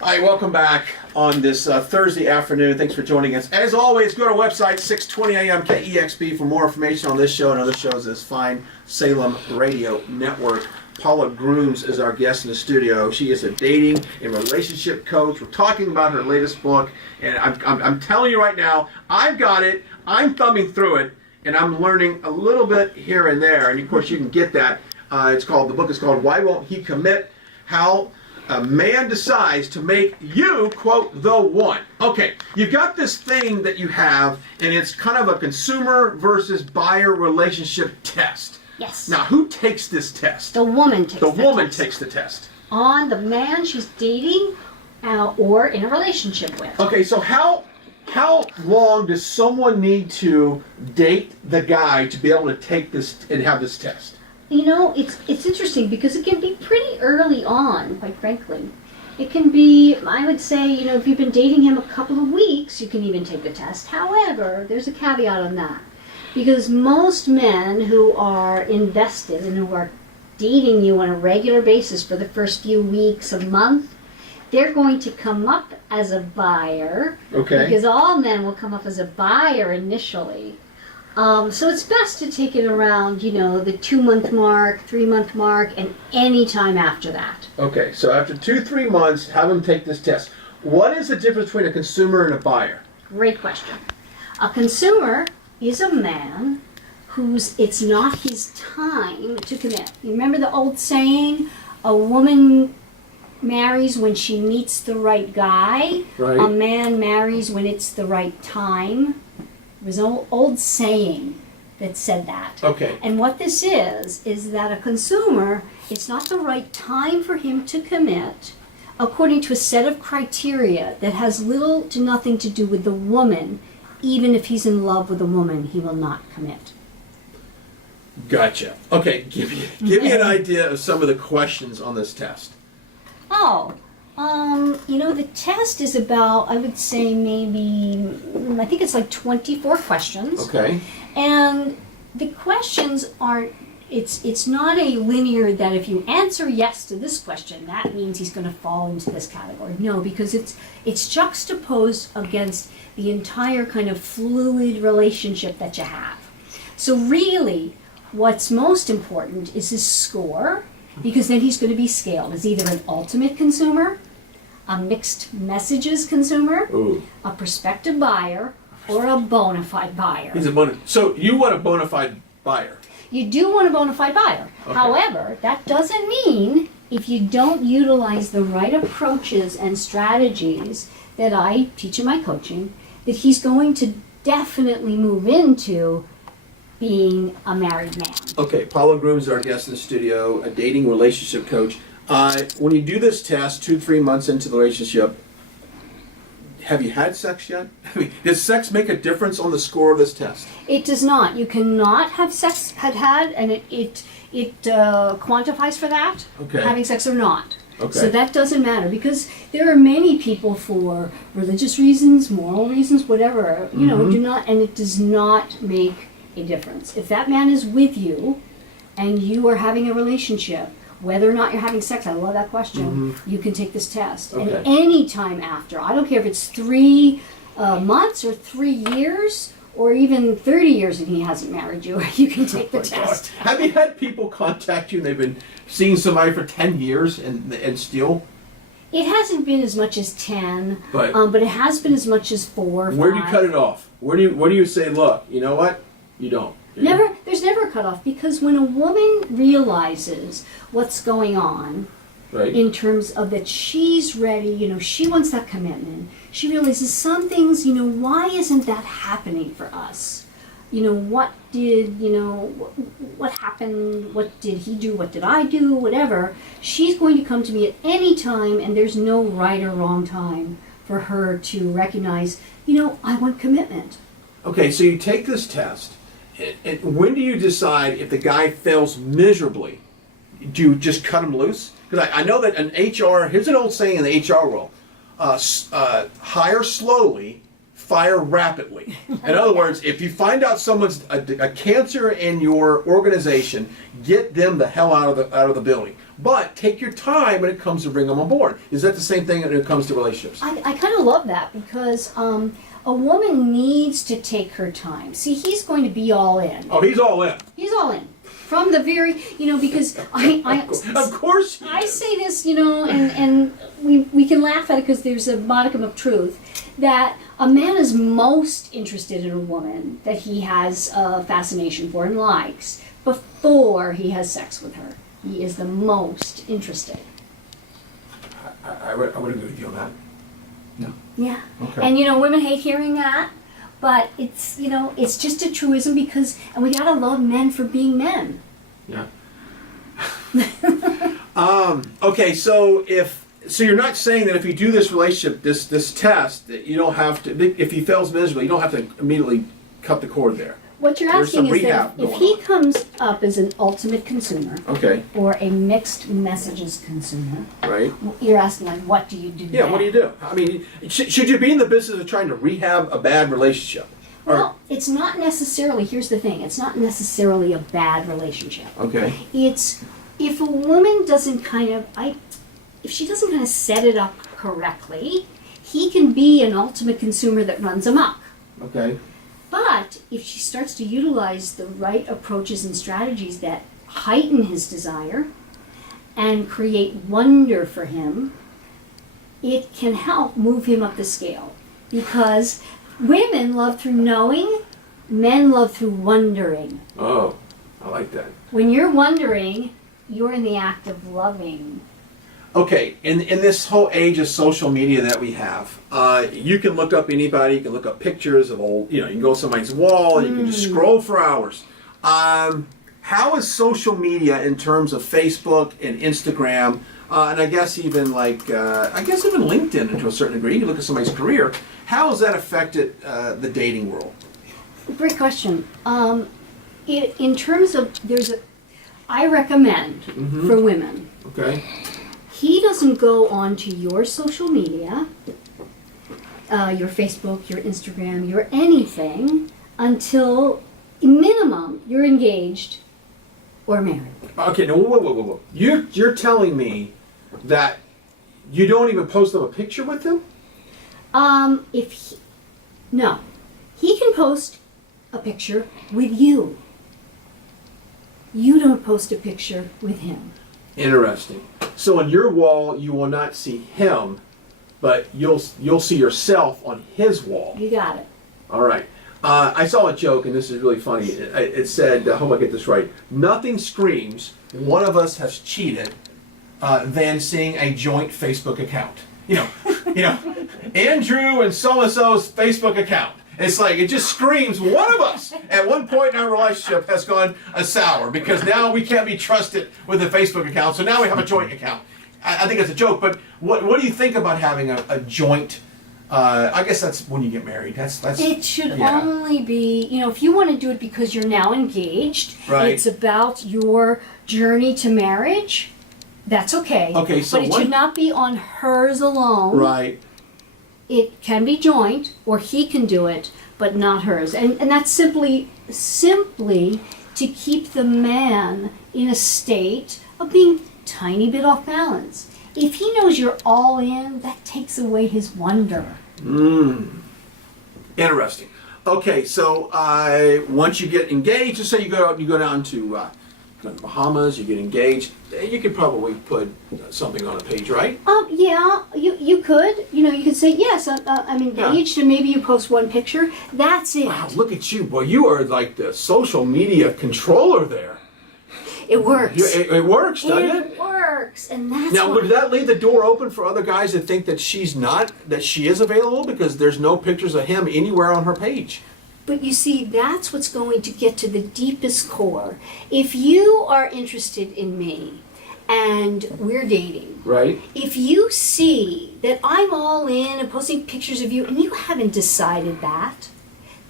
All right, welcome back on this Thursday afternoon. Thanks for joining us. As always, go to our website, 620 AM KEXB, for more information on this show and other shows in this fine Salem Radio Network. Paula Grooms is our guest in the studio. She is a dating and relationship coach. We're talking about her latest book, and I'm telling you right now, I've got it, I'm thumbing through it, and I'm learning a little bit here and there. And of course, you can get that. The book is called Why Won't He Commit? How a Man Decides to Make You, quote, the one. Okay, you've got this thing that you have, and it's kind of a consumer versus buyer relationship test. Yes. Now, who takes this test? The woman takes the test. The woman takes the test. On the man she's dating or in a relationship with. Okay, so how long does someone need to date the guy to be able to take this and have this test? You know, it's interesting because it can be pretty early on, quite frankly. It can be, I would say, you know, if you've been dating him a couple of weeks, you can even take the test. However, there's a caveat on that. Because most men who are invested and who are dating you on a regular basis for the first few weeks, a month, they're going to come up as a buyer. Okay. Because all men will come up as a buyer initially. So it's best to take it around, you know, the 2-month mark, 3-month mark, and any time after that. Okay, so after 2-3 months, have them take this test. What is the difference between a consumer and a buyer? Great question. A consumer is a man it's not his time to commit. You remember the old saying, a woman marries when she meets the right guy. Right. A man marries when it's the right time. It was an old saying that said that. Okay. And what this is that a consumer, it's not the right time for him to commit according to a set of criteria that has little to nothing to do with the woman. Even if he's in love with a woman, he will not commit. Gotcha. Okay, give me an idea of some of the questions on this test. You know, the test is about, I would say I think it's like 24 questions. Okay. And the questions aren't, it's not a linear that if you answer yes to this question, that means he's going to fall into this category. No, because it's juxtaposed against the entire kind of fluid relationship that you have. So really, what's most important is his score, because then he's going to be scaled as either an ultimate consumer, a mixed messages consumer, Ooh. a prospective buyer, or a bona fide buyer. So you want a bona fide buyer? You do want a bona fide buyer. Okay. However, that doesn't mean if you don't utilize the right approaches and strategies that I teach in my coaching, that he's going to definitely move into being a married man. Okay, Paula Grooms is our guest in the studio, a dating relationship coach. When you do this test 2-3 months into the relationship, have you had sex yet? I mean, does sex make a difference on the score of this test? It does not. You cannot have sex and it quantifies for that, Okay. having sex or not. Okay. So that doesn't matter because there are many people for religious reasons, moral reasons, whatever, you know, and it does not make a difference. If that man is with you and you are having a relationship, whether or not you're having sex, I love that question, you can take this test. Okay. And any time after, I don't care if it's 3 months or 3 years or even 30 years and he hasn't married you, you can take the test. God. Have you had people contact you and they've been seeing somebody for 10 years and still? It hasn't been as much as 10, But it has been as much as 4 or 5. where do you cut it off? Where do you say, look, you know what? You don't. There's never a cutoff because when a woman realizes what's going on, Right. in terms of that she's ready, you know, she wants that commitment. She realizes some things, you know, why isn't that happening for us? You know, what happened? What did he do? What did I do? Whatever. She's going to come to me at any time, and there's no right or wrong time for her to recognize, you know, I want commitment. Okay, so you take this test, and when do you decide if the guy fails miserably? Do you just cut him loose? Because I know that in HR, here's an old saying in the HR world, hire slowly, fire rapidly. In other words, if you find out someone's a cancer in your organization, get them the hell out of the building. but take your time when it comes to bring them on board. Is that the same thing when it comes to relationships? I kind of love that because a woman needs to take her time. See, he's going to be all in. Oh, he's all in. He's all in. From the very, because Of course. I say this, and we can laugh at it because there's a modicum of truth, that a man is most interested in a woman that he has a fascination for and likes before he has sex with her. He is the most interested. I would agree with you on that. No. Yeah. Okay. And women hate hearing that, but it's it's just a truism and we gotta love men for being men. Yeah. Okay, so you're not saying that if you do this relationship, this test, that you don't have to, if he fails miserably, you don't have to immediately cut the cord there. What you're There's some asking is that rehab if going he on. comes up as an ultimate consumer Okay, or a mixed messages consumer, right. you're asking like, what do you do? Yeah, what do you do? I mean, should you be in the business of trying to rehab a bad relationship? Well, it's not necessarily, here's the thing, it's not necessarily a bad relationship. Okay. It's, if a woman doesn't if she doesn't kind of set it up correctly, he can be an ultimate consumer that runs amok. Okay. But if she starts to utilize the right approaches and strategies that heighten his desire and create wonder for him, it can help move him up the scale. Because women love through knowing, men love through wondering. Oh, I like that. When you're wondering, you're in the act of loving. Okay, in this whole age of social media that we have, you can look up anybody, you can look up pictures of old, you can go to somebody's wall and you can just scroll for hours. How is social media in terms of Facebook and Instagram, and I guess even even LinkedIn to a certain degree, you can look at somebody's career, how has that affected the dating world? Great question. In terms of, I recommend for women, Okay. he doesn't go onto your social media, your Facebook, your Instagram, your anything, until minimum you're engaged or married. Okay, no, whoa. You're telling me that you don't even post up a picture with him? No, he can post a picture with you. You don't post a picture with him. Interesting. So on your wall, you will not see him, but you'll see yourself on his wall. You got it. All right. I saw a joke, and this is really funny. It said, I hope I get this right, nothing screams one of us has cheated than seeing a joint Facebook account. Andrew and so-and-so's Facebook account. It's like, it just screams one of us at one point in our relationship has gone sour because now we can't be trusted with a Facebook account, so now we have a joint account. I think it's a joke, but what do you think about having a joint? I guess that's when you get married. That's It should only be, if you want to do it because you're now engaged, Right. it's about your journey to marriage, that's okay. Okay, so but it should not be on hers alone. right. It can be joint, or he can do it, but not hers. And that's simply to keep the man in a state of being tiny bit off balance. If he knows you're all in, that takes away his wonder. Interesting. Okay, so once you get engaged, let's say you go down to the Bahamas, you get engaged, you could probably put something on a page, right? Yeah, you could. You could say, yes, I'm engaged, and maybe you post one picture. That's it. Wow, look at you. Boy, you are like the social media controller there. It works. It works, doesn't it? It works, and that's Now, what- would that leave the door open for other guys that think that she is available because there's no pictures of him anywhere on her page? But you see, that's what's going to get to the deepest core. If you are interested in me and we're dating, Right. if you see that I'm all in and posting pictures of you and you haven't decided that,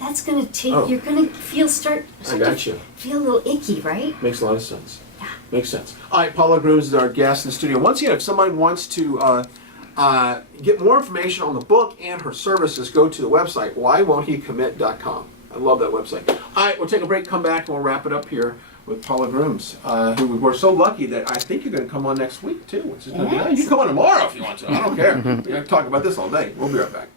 that's going to take, you're going to start I got you. feel a little icky, right? Makes a lot of sense. Yeah. Makes sense. All right, Paula Grooms is our guest in the studio. Once again, if somebody wants to get more information on the book and her services, go to the website, whywon'thecommit.com. I love that website. All right, we'll take a break, come back, and we'll wrap it up here with Paula Grooms, who we're so lucky that I think you're going to come on next week too, which is going to be nice. You can come on tomorrow if you want to. I don't care. We're going to talk about this all day. We'll be right back.